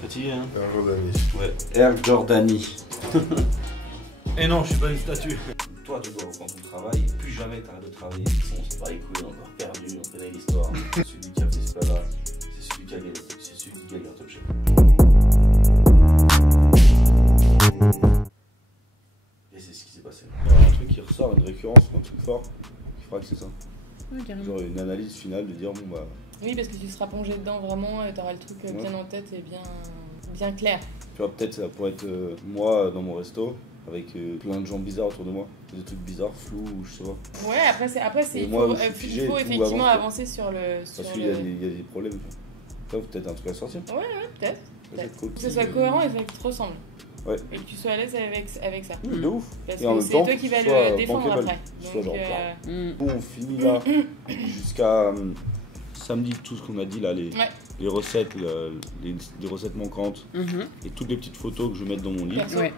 Fatigué, hein? Air Jordanie. Ouais, Air Jordanie. Et non, je suis pas une statue. Toi, tu dois reprendre ton travail, et plus jamais t'arrêtes de travailler. On s'est pas les couilles, on est encore perdu, on connaît l'histoire. Celui qui a fait ce plat-là, c'est celui qui a gagné, c'est celui qui gagne un Top Chef. Et c'est ce qui s'est passé. Il y a un truc qui ressort, une récurrence, un truc fort, qui fera que c'est ça. Ouais, carrément. Genre une analyse finale de dire, bon bah... Oui, parce que tu seras plongé dedans vraiment et t'auras le truc bien en tête et bien clair. Tu vois, peut-être ça pourrait être moi dans mon resto, avec plein de gens bizarres autour de moi, des trucs bizarres, flous, ou je sais pas. Ouais, après, Et il moi, faut, je suis figé il faut et tout effectivement avant, avancer sur le... Parce qu'il y a des problèmes. Tu vois, peut-être un truc à sortir. Ouais, peut-être. Cool. Que ce soit cohérent et que tu te ressembles. Ouais. Et que tu sois à l'aise avec ça. De ouf. Parce Et en que même c'est temps, toi qui vas soit le défendre bankable. après. Soit Donc, bon, on finit là jusqu'à samedi, tout ce qu'on a dit là, les recettes, les recettes manquantes et toutes les petites photos que je vais mettre dans mon livre. Ouais.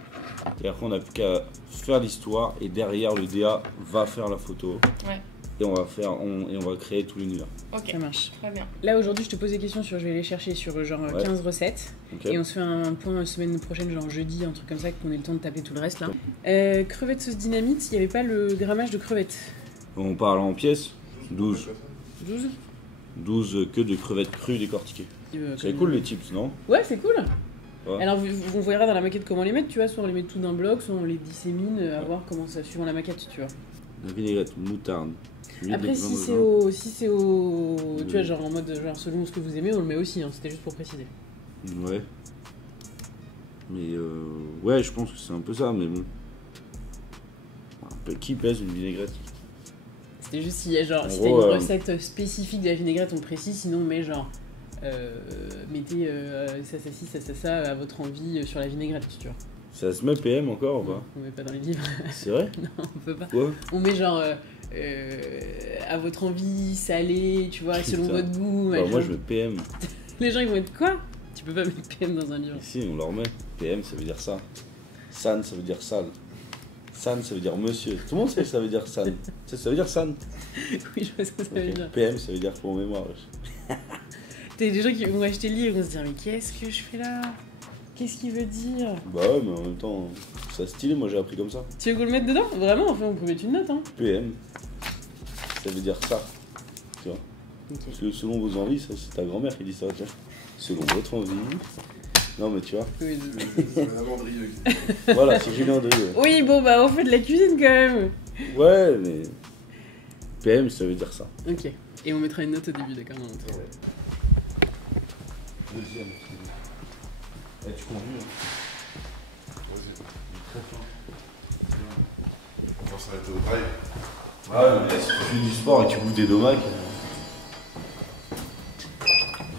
Et après, on n'a plus qu'à faire l'histoire et derrière, le DA va faire la photo. Ouais. Et on va créer tout l'univers. Ok, Ça marche. très bien. Là aujourd'hui je te pose des questions sur, je vais les chercher sur genre 15 recettes. Okay. Et on se fait un point la semaine prochaine, genre jeudi, un truc comme ça, qu'on ait le temps de taper tout le reste là. Crevettes sauce dynamite, il n'y avait pas le grammage de crevettes. On parle en pièces, 12. 12 12 queues de crevettes crues décortiquées. C'est cool les tips, non? Ouais, c'est cool. Ouais. Alors on verra dans la maquette comment les mettre, tu vois, soit on les met tout d'un bloc, soit on les dissémine, à voir comment ça, suivant la maquette, tu vois. La vinaigrette, moutarde. Après si c'est au... Tu vois, genre en mode, genre selon ce que vous aimez, on le met aussi, hein, c'était juste pour préciser. Ouais. Mais ouais, je pense que c'est un peu ça, mais bon. Qui pèse une vinaigrette? C'était juste s'il y a genre, si t'as gros, une recette spécifique de la vinaigrette, on précise, sinon on met genre... mettez ça à votre envie sur la vinaigrette, tu vois. Ça se met PM encore ou pas? On met pas dans les livres. C'est vrai? Non, on peut pas. Quoi? On met genre à votre envie, salé, tu vois, selon Putain. votre goût. Bah, moi je mets PM. Les gens ils vont être quoi? Tu peux pas mettre PM dans un livre. Ici on leur met. PM ça veut dire ça. San ça veut dire sale. San ça veut dire monsieur. Tout le monde sait que ça veut dire san. Ça veut dire san. Oui, je vois ce que ça veut dire. PM ça veut dire pour mémoire. T'as des gens qui vont acheter le livre et vont se dire mais qu'est-ce que je fais là? Qu'est-ce qu'il veut dire? Bah ouais, mais en même temps, c'est stylé, moi j'ai appris comme ça. Tu veux qu'on le mette dedans? Vraiment, enfin on peut mettre une note, hein. PM, ça veut dire ça. Tu vois. Okay. Parce que selon vos envies, ça c'est ta grand-mère qui dit ça, tiens. Selon votre envie. Non mais tu vois. Oui, C'est un Andrieux. Voilà, c'est Julien Andrieux. oui, bon bah on fait de la cuisine quand même. Ouais, mais. PM, ça veut dire ça. Ok. Et on mettra une note au début, d'accord? Ouais. Deuxième. Eh, tu conduis, hein. Vas-y. Très fin. On va s'arrêter au drive. Ouais, mais si tu fais du sport et tu bouffes des domacs.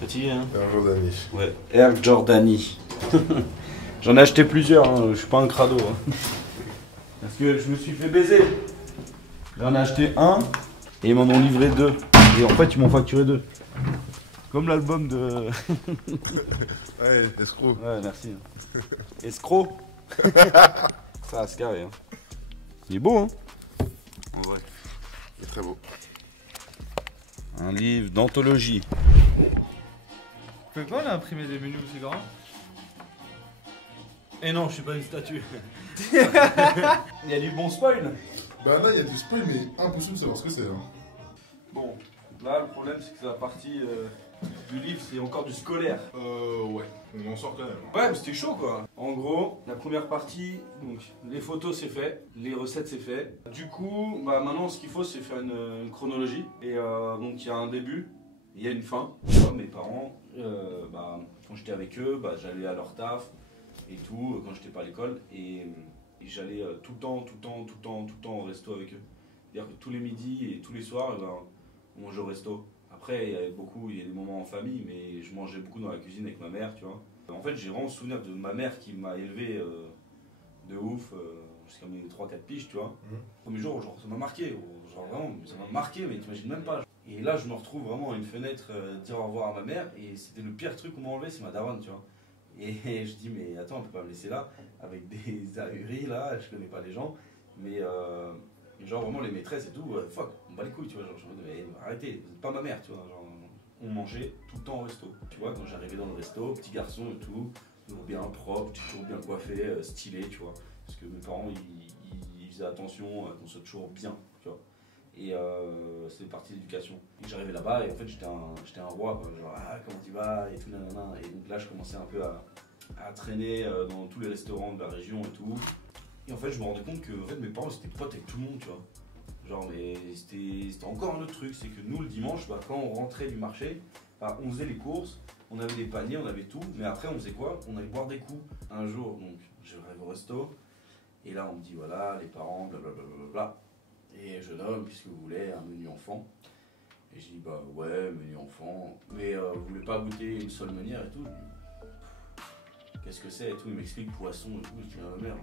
Fatigué, hein? Air Jordanie. Ouais, Air Jordanie. J'en ai acheté plusieurs, hein. Je suis pas un crado. Hein. Parce que je me suis fait baiser. J'en ai acheté un et ils m'en ont livré 2. Et en fait, ils m'ont facturé 2. Comme l'album de. Ouais, escroc. Ouais, merci. Escroc. Ça, c'est carré. Hein. Il est beau, hein? En vrai. Il est très beau. Un livre d'anthologie. Vous pouvez pas imprimer des menus aussi grands? Et non, je suis pas une statue. Il y a du bon spoil. Bah là, il y a du spoil, mais impossible de savoir ce que c'est. Hein. Bon, là, le problème, c'est que la partie du livre, c'est encore du scolaire. Ouais. On en sort quand même. Ouais, mais c'était chaud quoi. En gros, la première partie, donc les photos c'est fait, les recettes c'est fait. Du coup, bah maintenant ce qu'il faut c'est faire une chronologie. Et donc il y a un début, il y a une fin. Moi, mes parents, bah, quand j'étais avec eux, bah, j'allais à leur taf et tout, quand j'étais pas à l'école. Et j'allais tout le temps au resto avec eux. C'est-à-dire que tous les midis et tous les soirs, ben, on mangeait au resto. Après, il y a des moments en famille, mais je mangeais beaucoup dans la cuisine avec ma mère, tu vois. En fait, j'ai vraiment souvenir de ma mère qui m'a élevé de ouf jusqu'à mes 3-4 piges, tu vois. Le premier jour, genre, ça m'a marqué, genre vraiment, ça m'a marqué, mais t'imagines même pas. Et là, je me retrouve vraiment à une fenêtre dire au revoir à ma mère, et c'était le pire truc qu'on m'a enlevé, c'est ma daronne, tu vois. Et je dis, mais attends, on peut pas me laisser là, avec des ahuris là, je connais pas les gens, mais genre vraiment les maîtresses et tout, fuck, on bat les couilles, tu vois, genre, je me dis, mais arrêtez, vous êtes pas ma mère, tu vois, genre, on mangeait tout le temps au resto. Tu vois, quand j'arrivais dans le resto, petit garçon et tout, toujours bien propre, toujours bien coiffé, stylé, tu vois. Parce que mes parents, ils faisaient attention qu'on soit toujours bien, tu vois. Et c'est partie de l'éducation. Et j'arrivais là-bas et en fait j'étais un roi, quoi. Genre ah, comment tu vas et tout, nanana. Et donc là je commençais un peu à traîner dans tous les restaurants de la région et tout. Et en fait je me rendais compte que en fait, mes parents étaient potes avec tout le monde, tu vois. Genre mais c'était encore un autre truc, c'est que nous le dimanche, bah, quand on rentrait du marché, bah, on faisait les courses, on avait des paniers, on avait tout, mais après on faisait quoi? On allait boire des coups. Un jour donc j'arrive au resto et là on me dit voilà les parents blablabla. Et jeune homme, qu'est-ce que vous voulez, un menu enfant? Et je dis bah ouais, menu enfant, mais vous voulez pas goûter une seule meunière et tout? Qu'est-ce que c'est et tout? Il m'explique poisson et tout. Je dis ah merde,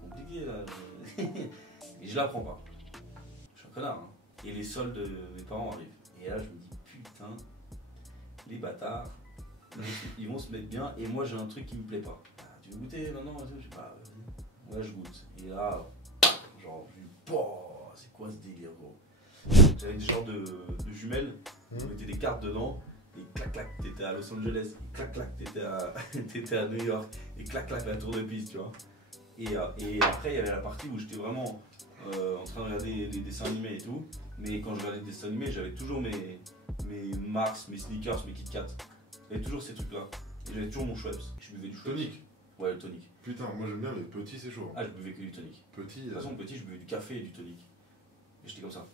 compliqué là. Et je l'apprends pas. Je suis un connard. Hein. Et les soldes de mes parents arrivent. Et là je me dis putain, les bâtards, ils vont se mettre bien. Et moi j'ai un truc qui me plaît pas. Ah, tu veux goûter maintenant? Je dis bah ouais je goûte. Et là, genre je dis boah. C'est quoi ce délire gros? J'avais des genres de jumelles, on mettait des cartes dedans, et clac clac t'étais à Los Angeles, et clac clac t'étais à New York, et clac clac la tour de piste, tu vois. Et après il y avait la partie où j'étais vraiment en train de regarder les dessins animés et tout, mais quand je regardais les dessins animés j'avais toujours mes Mars, mes sneakers, mes Kit Kat, j'avais toujours ces trucs là, et j'avais toujours mon Schweppes, je buvais du Schweppes. Tonic. Ouais le tonic. Putain, moi j'aime bien, mais petit c'est chaud. Ah je buvais que du tonic. Petit. De toute façon petit je buvais du café et du tonic. Et j'étais comme ça.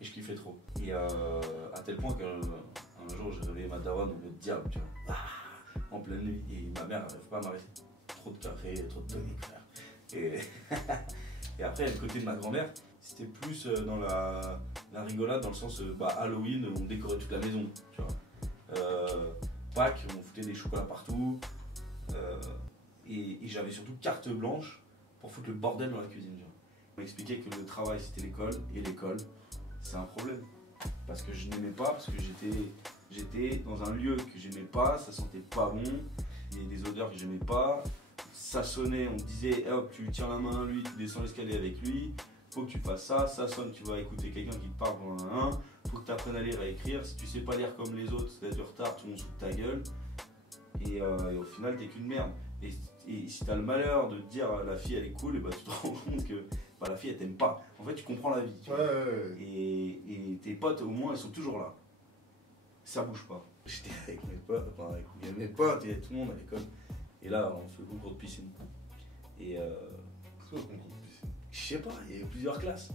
Et je kiffais trop. Et à tel point qu'un jour j'ai réveillé ma daronne au diable, tu vois. En pleine nuit. Et ma mère n'arrive pas à m'arrêter. Trop de café, trop de tonic, frère. Et après, du côté de ma grand-mère, c'était plus dans la rigolade, dans le sens Halloween, on décorait toute la maison, tu vois. Pâques, on foutait des chocolats partout. Et j'avais surtout carte blanche pour foutre le bordel dans la cuisine, tu vois. On m'expliquait que le travail c'était l'école, et l'école c'est un problème. Parce que je n'aimais pas, parce que j'étais dans un lieu que j'aimais pas, ça sentait pas bon, il y avait des odeurs que j'aimais pas, ça sonnait, on me disait hey, hop, tu tiens la main à lui, tu descends l'escalier avec lui, faut que tu fasses ça, ça sonne, tu vas écouter quelqu'un qui te parle dans un, faut que tu apprennes à lire et à écrire, si tu sais pas lire comme les autres, t'as du retard, tout le monde sous ta gueule, et au final t'es qu'une merde. Et si t'as le malheur de te dire la fille elle est cool, et bah tu te rends compte que bah, la fille elle t'aime pas. En fait tu comprends la vie. Tu vois. Ouais. Et tes potes au moins ils sont toujours là. Ça bouge pas. J'étais avec mes potes, enfin avec mes potes et tout le monde à l'école. Et là on fait le concours de piscine. Et C'est quoi le concours de piscine? je sais pas, il y avait plusieurs classes.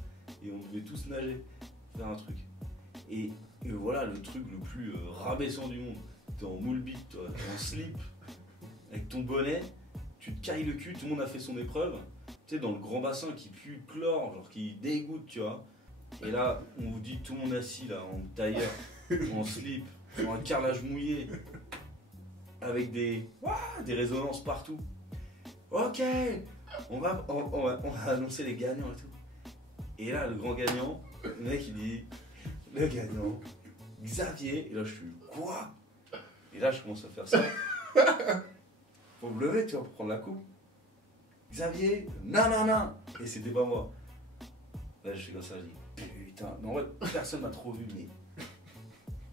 Et on devait tous nager, faire un truc. Et voilà le truc le plus rabaissant du monde. T'es en moule bite, toi, en slip, avec ton bonnet. Tu te cailles le cul, tout le monde a fait son épreuve. Tu sais, dans le grand bassin qui pue chlore, genre qui dégoûte, tu vois. Et là, on vous dit tout le monde assis là, en tailleur, en slip, sur un carrelage mouillé, avec des résonances partout. Ok, on va annoncer les gagnants et tout. Et là, le grand gagnant, le mec il dit, le gagnant, Xavier. Et là, je suis quoi? Et là, je commence à faire ça. Faut me lever, tu vois, pour prendre la coupe. Xavier, non. Et c'était pas moi. Là, je fais comme ça, je dis, putain. Mais en vrai, personne m'a trop vu,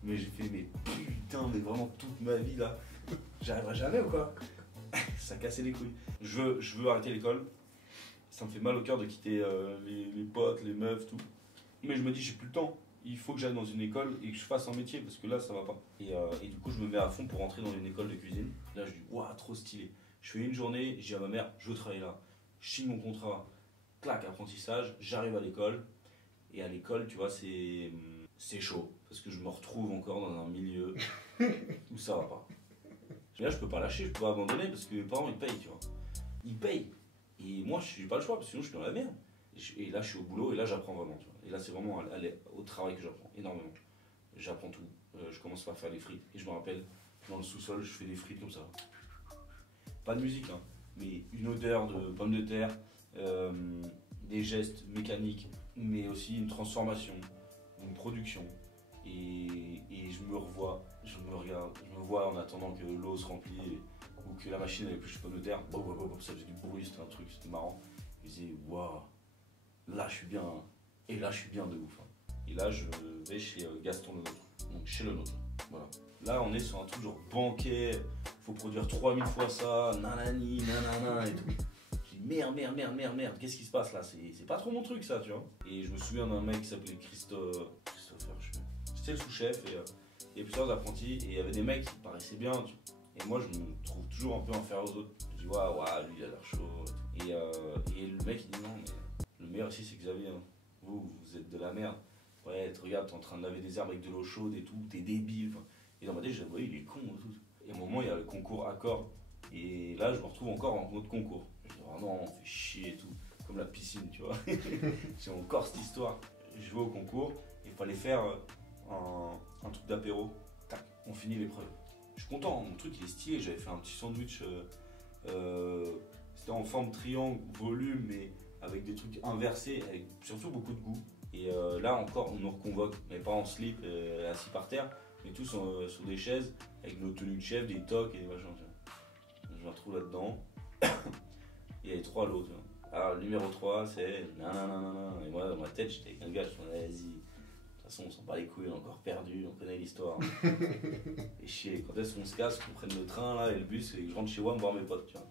mais j'ai fait, mais putain, mais vraiment toute ma vie, là, j'arriverai jamais ou quoi? Ça cassait les couilles. Je veux arrêter l'école. Ça me fait mal au cœur de quitter les potes, les meufs, tout. Mais je me dis, j'ai plus le temps. Il faut que j'aille dans une école et que je fasse un métier parce que là ça va pas. Et du coup je me mets à fond pour rentrer dans une école de cuisine. Là je dis waouh trop stylé. Je fais une journée, je dis à ma mère je veux travailler là. Je signe mon contrat, clac apprentissage, j'arrive à l'école. Et à l'école tu vois c'est chaud parce que je me retrouve encore dans un milieu où ça va pas. Et là je peux pas lâcher, je peux pas abandonner parce que mes parents ils payent tu vois. Ils payent. Et moi je n'ai pas le choix parce que sinon je suis dans la merde. Et là je suis au boulot et là j'apprends vraiment tu vois. Et là c'est vraiment aller au travail que j'apprends énormément. J'apprends tout. Je commence par faire des frites. Et je me rappelle, dans le sous-sol, je fais des frites comme ça. Pas de musique, hein, mais une odeur de pommes de terre, des gestes mécaniques, mais aussi une transformation, une production. Et je me revois, je me regarde, je me vois en attendant que l'eau se remplit ou que la machine épluche les pommes de terre. Ça faisait du bruit, c'était un truc, c'était marrant. Je disais, waouh, là je suis bien. Et là, je suis bien de ouf. Hein. Et là, je vais chez Gaston Le Nôtre. Donc, chez Le Nôtre. Voilà. Là, on est sur un truc genre banquet, faut produire 3000 fois ça, nanani, nanana et tout. Je dis merde, qu'est-ce qui se passe là? C'est pas trop mon truc ça, tu vois. Et je me souviens d'un mec qui s'appelait Christopher, c'était le sous-chef et il y avait plusieurs apprentis et il y avait des mecs qui paraissaient bien, tu vois. Et moi, je me trouve toujours un peu inférieur aux autres. Je dis, ouais, lui, il a l'air chaud. Et le mec, il dit, non, mais le meilleur ici, c'est Xavier. Hein. Vous êtes de la merde. Ouais, regarde, t'es en train de laver des herbes avec de l'eau chaude et tout, t'es débile. Enfin, et dans ma tête, je dis, ouais, il est con et tout. Et à un moment, il y a le concours accord. Et là, je me retrouve encore en mode concours. Je dis, oh non, on fait chier et tout. Comme la piscine, tu vois. J'ai encore cette histoire. Je vais au concours, il fallait faire un truc d'apéro. Tac, on finit l'épreuve. Je suis content, mon truc il est stylé, j'avais fait un petit sandwich, c'était en forme triangle, volume, mais avec des trucs inversés, avec surtout beaucoup de goût. Et là encore, on nous reconvoque, mais pas en slip, assis par terre, mais tous sur des chaises, avec nos tenues de chef, des tocs et des machins. Je me retrouve là-dedans, il y avait 3 lots. Alors le numéro 3, c'est nanana, et moi dans ma tête, j'étais avec un gars, je me disais, vas-y. De toute façon, on s'en bat les couilles, on est encore perdu, on connaît l'histoire. Et chier, quand est-ce qu'on se casse, qu'on prenne le train là, et le bus, et que je rentre chez moi me voir mes potes, tu vois.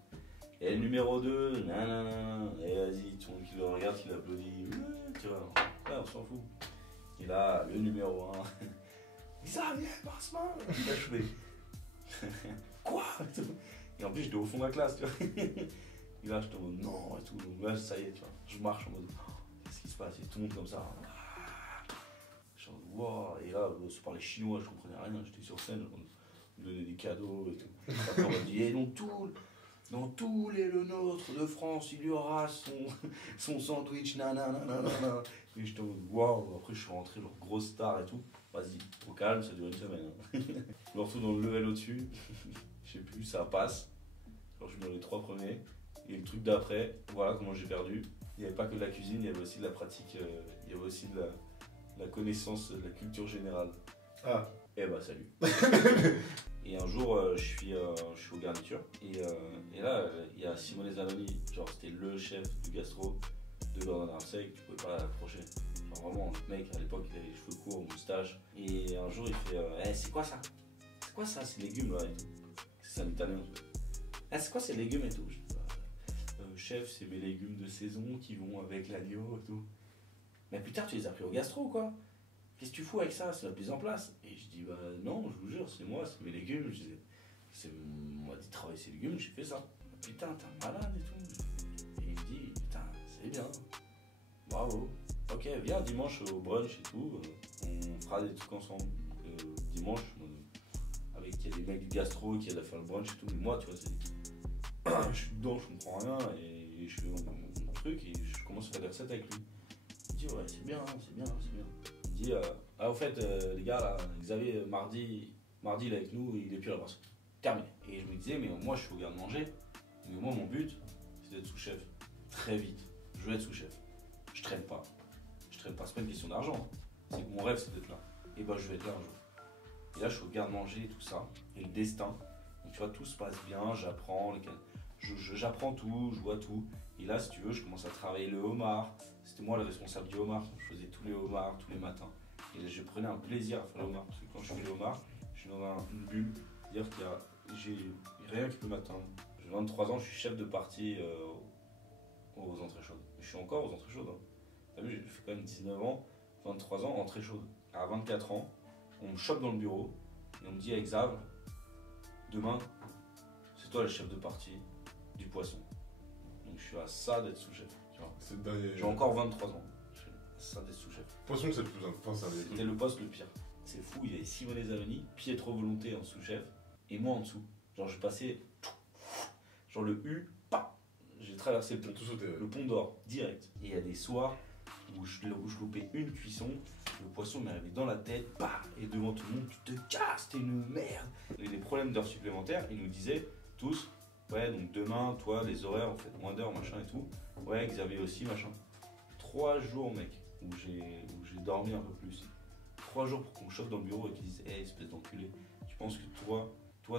Et le numéro 2, nanana, et vas-y, tout le monde qui le regarde, qui l'applaudit, tu vois. Ouais, on s'en fout. Et là, le numéro 1, Xavier Bassman, il a achevé. Quoi? Et en plus, j'étais au fond de la classe, tu vois. Et là, j'étais en mode non, et tout. Donc là, ça y est, tu vois. Je marche en mode, qu'est-ce qui se passe? Et tout le monde comme ça. Wow. Et là, on se parlait chinois, je comprenais rien, j'étais sur scène, on me donnait des cadeaux et tout. Après, on m'a dit, et dans tous les le nôtre de France, il y aura son sandwich, nanana. Et j'étais en mode, waouh. Après, je suis rentré, genre grosse star et tout. Vas-y, au calme, ça dure une semaine. Hein. Je me retrouve dans le level au-dessus, je sais plus, ça passe. Alors, je suis dans les 3 premiers. Et le truc d'après, voilà comment j'ai perdu. Il n'y avait pas que de la cuisine, il y avait aussi de la pratique, il y avait aussi de la connaissance de la culture générale. Ah. Eh bah salut. Et un jour, je suis aux garnitures. Et là, il y a Simone Zanoni, genre c'était le chef du gastro de Gordon Ramsay, que tu pouvais pas l'approcher. Genre vraiment, le mec à l'époque, il avait les cheveux courts, moustache. Et un jour, il fait c'est quoi ça? C'est quoi ça, ces légumes là? C'est un italien. C'est quoi ces légumes et tout? Je dis, chef, c'est mes légumes de saison qui vont avec l'agneau et tout. Mais putain, tu les as pris au gastro ou quoi? Qu'est-ce que tu fous avec ça? C'est la mise en place. Et je dis, bah non, je vous jure, c'est moi, c'est mes légumes. Je disais, on m'a dit de travailler ces légumes, j'ai fait ça. Putain, t'es un malade et tout. Et il me dit, putain, c'est bien. Bravo. Ok, viens dimanche au brunch et tout. On fera des trucs ensemble. Dimanche, avec il y a des mecs du gastro qui aident à faire le brunch et tout. Mais moi, tu vois, je suis dedans, je comprends rien. Et je fais mon truc et je commence à faire des recettes avec lui. Il dit, ouais, c'est bien. Il dit, au fait, les gars, là, Xavier, mardi, il est avec nous, il est plus à la brasse. Terminé. Et je me disais, mais moi, je suis au garde-manger. Mais moi, mon but, c'est d'être sous-chef. Très vite. Je veux être sous-chef. Je traîne pas. C'est pas une question d'argent. C'est que mon rêve, c'est d'être là. Et bah, je vais être là un jour. Et là, je suis au garde-manger et tout ça. Et le destin. Donc, tu vois, tout se passe bien, j'apprends. J'apprends tout, je vois tout. Et là, si tu veux, je commence à travailler le homard. C'était moi le responsable du homard. Donc je faisais tous les homards, tous les matins. Et là, je prenais un plaisir à faire le homard. Parce que quand je fais le homard, je suis dans une bulle. C'est-à-dire j'ai rien qui peut m'atteindre. J'ai 23 ans, je suis chef de partie aux entrées chaudes. Je suis encore aux entrées chaudes. Hein. T'as vu, j'ai fait quand même 19 ans, 23 ans, entrée chaude. À 24 ans, on me chope dans le bureau. Et on me dit, avec Xav, demain, c'est toi le chef de partie du poisson. Donc je suis à ça d'être sous-chef. J'ai encore 23 ans. Je suis à ça d'être sous-chef. Poisson, c'est le plus important. C'était le poste le pire. C'est fou, il y avait Simone Zanoni, Pietro Volonté en sous-chef, et moi en dessous. Genre je passais, genre le U, j'ai traversé le pont, tout sauté, ouais. Le pont d'or, direct. Et il y a des soirs où je loupais une cuisson, le poisson m'arrivait dans la tête, et devant tout le monde, tu te casses, t'es une merde. Il y avait des problèmes d'heures supplémentaires, ils nous disaient tous, ouais, donc demain, toi, les horaires, on fait moins d'heures, machin et tout. Ouais, Xavier aussi, machin. 3 jours, mec, où j'ai dormi un peu plus. 3 jours pour qu'on me chauffe dans le bureau et qu'ils disent, hey, espèce d'enculé, tu penses que toi,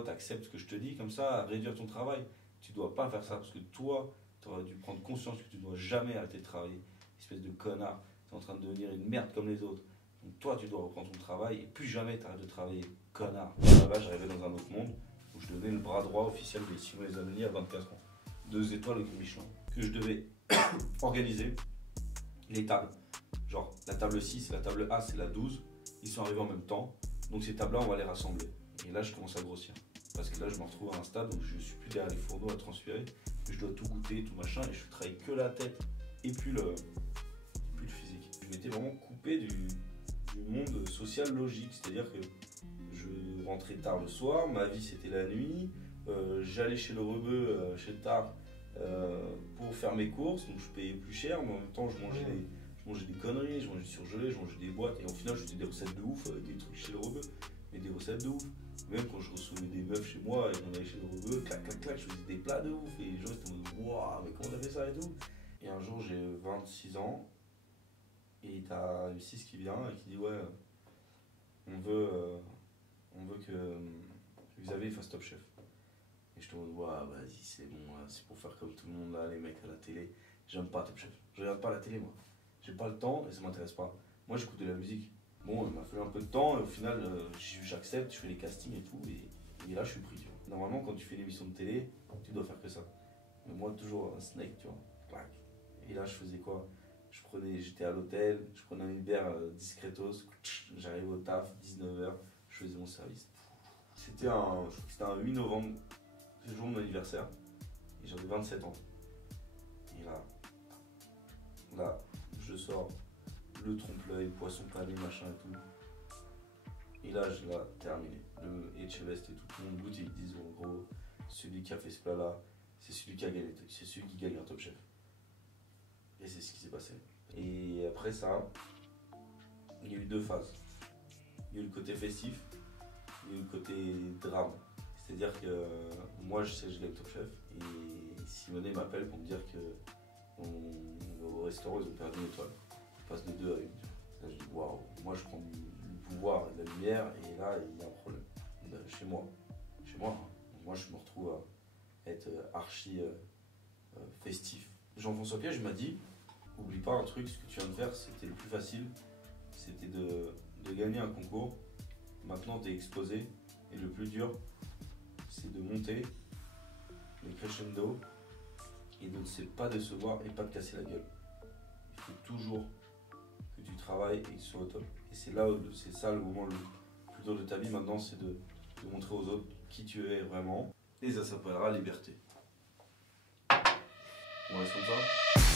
t'acceptes ce que je te dis comme ça, à réduire ton travail? Tu dois pas faire ça, parce que toi, t'aurais dû prendre conscience que tu dois jamais arrêter de travailler. Espèce de connard, t'es en train de devenir une merde comme les autres. Donc toi, tu dois reprendre ton travail et plus jamais t'arrêtes de travailler. connard. Là-bas, j'arrivais dans un autre monde où je devenais le bras droit officiel de Simon et Amélie à 24 ans. 2 étoiles au guide Michelin. Que je devais organiser les tables. Genre, la table 6 et la table A, c'est la 12. Ils sont arrivés en même temps. Donc ces tables-là, on va les rassembler. Et là, je commence à grossir. Parce que là, je me retrouve à un stade où je suis plus derrière les fourneaux à transpirer. Je dois tout goûter, tout machin. Et je travaille que la tête et puis le physique. Je m'étais vraiment coupé du monde social logique. C'est-à-dire que je rentrais tard le soir, ma vie c'était la nuit. J'allais chez le rebeu, chez le tard, pour faire mes courses. Donc je payais plus cher, mais en même temps, je mangeais des conneries, je mangeais du surgelé, je mangeais des boîtes. Et au final, je faisais des recettes de ouf, des trucs chez le rebeu. Mais des recettes de ouf. Même quand je recevais des meufs chez moi et qu'on allait chez le rebeu, clac, clac, clac, je faisais des plats de ouf. Et les gens étaient en mode, waouh, mais comment t'as fait ça et tout. Et un jour, j'ai 26 ans. Et t'as M6 qui vient et qui dit, ouais, on veut que Xavier fasse Top Chef. Et je te dis, ouais, vas-y, c'est bon, c'est pour faire comme tout le monde là, les mecs à la télé. J'aime pas Top Chef. Je regarde pas la télé, moi. J'ai pas le temps et ça m'intéresse pas. Moi, j'écoute de la musique. Bon, il m'a fallu un peu de temps et au final, j'accepte, je fais les castings et tout. Et là, je suis pris, tu vois. Normalement, quand tu fais une émission de télé, tu dois faire que ça. Mais moi, toujours un snake, tu vois. Clac. Et là, je faisais quoi? J'étais à l'hôtel, je prenais un Uber discretos, j'arrivais au taf, 19h, je faisais mon service. C'était un 8 novembre, c'est le jour de mon anniversaire, et j'avais 27 ans. Et là, je sors le trompe-l'œil, poisson pané, machin et tout. Et là, je l'ai terminé. Le Etchebest et tout le monde goûte et ils disent en gros, celui qui a fait ce plat-là, c'est celui qui a gagné, c'est celui qui gagne un Top Chef. Et c'est ce qui s'est passé. Et après ça, il y a eu 2 phases. Il y a eu le côté festif, il y a eu le côté drame. C'est-à-dire que moi, je sais que je gagne Top Chef. Et Simonet m'appelle pour me dire que au restaurant, ils ont perdu une étoile. On passe de 2 à 1. Là, je dis waouh, moi je prends du pouvoir et de la lumière, et là, il y a un problème. Chez moi. Hein. Moi, je me retrouve à être archi festif. Jean-François Piège m'a dit, oublie pas un truc, ce que tu viens de faire, c'était le plus facile, c'était de gagner un concours. Maintenant, tu es exposé, et le plus dur, c'est de monter le crescendo et de ne pas décevoir et pas te casser la gueule. Il faut toujours que tu travailles et que tu sois au top. Et c'est ça le moment le plus dur de ta vie maintenant, c'est de montrer aux autres qui tu es vraiment. Et ça s'appellera liberté. On reste comme ça.